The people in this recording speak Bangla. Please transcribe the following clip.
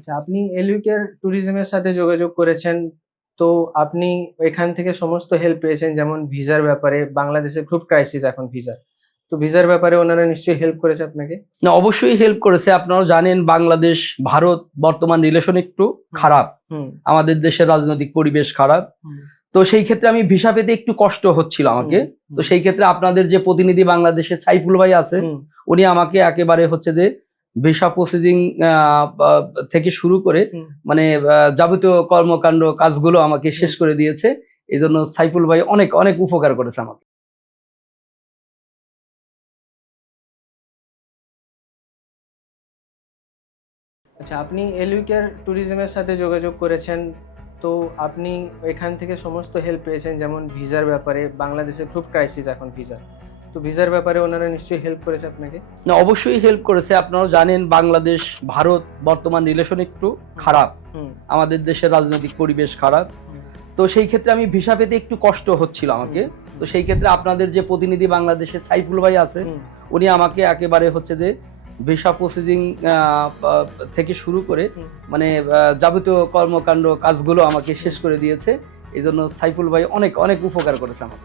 আচ্ছা, আপনি এলিউকের ট্যুরিজমের সাথে যোগাযোগ করেছেন। তো আপনি এখান থেকে সমস্ত হেল্প পেয়েছেন, যেমন ভিসার ব্যাপারে। বাংলাদেশে খুব ক্রাইসিস এখন ভিসার। তো ভিসার ব্যাপারে ওনারা নিশ্চয়ই হেল্প করেছে আপনাকে? না, অবশ্যই হেল্প করেছে। আপনারাও জানেন বাংলাদেশ ভারত বর্তমান রিলেশন একটু হুম, খারাপ। হুম, আমাদের দেশের রাজনৈতিক পরিবেশ খারাপ। হুম, তো সেই ক্ষেত্রে আমি ভিসা পেতে একটু কষ্ট হচ্ছিল আমাকে। হুম, তো হুম, সেই ক্ষেত্রে আপনাদের যে প্রতিনিধি বাংলাদেশের সাইফুল ভাই আছেন, হুম, উনি আমাকে একেবারে হচ্ছে যে ভিসা প্রসিডিং থেকে শুরু করে হুম। মানে যাবতীয় কর্মকাণ্ড কাজগুলো আমাকে শেষ করে দিয়েছে। এই জন্য সাইফুল ভাই অনেক অনেক উপকার করেছে আমাকে। আচ্ছা, আপনি এলিউকের ট্যুরিজমের সাথে যোগাযোগ করেছেন। তো আপনি এখান থেকে সমস্ত হেল্প পেয়েছেন, যেমন ভিসার ব্যাপারে। বাংলাদেশে খুব ক্রাইসিস এখন ভিসার। তো ভিসার ব্যাপারে ওনারা নিশ্চয়ই হেল্প করেছে আপনাকে? না, অবশ্যই হেল্প করেছে। আপনারাও জানেন বাংলাদেশ ভারত বর্তমান রিলেশন একটু খারাপ। হুম, আমাদের দেশের রাজনৈতিক পরিবেশ খারাপ। হুম, তো সেই ক্ষেত্রে আমি ভিসা পেতে একটু কষ্ট হচ্ছিল আমাকে। হুম, তো সেই ক্ষেত্রে আপনাদের যে প্রতিনিধি বাংলাদেশের সাইফুল ভাই আছে, হুম, উনি আমাকে একেবারে হচ্ছে যে ভিসা প্রসিডিং থেকে শুরু করে হুম। মানে যাবতীয় কর্মকাণ্ড কাজগুলো আমাকে শেষ করে দিয়েছে। এই জন্য সাইফুল ভাই অনেক অনেক উপকার করেছে আমাকে।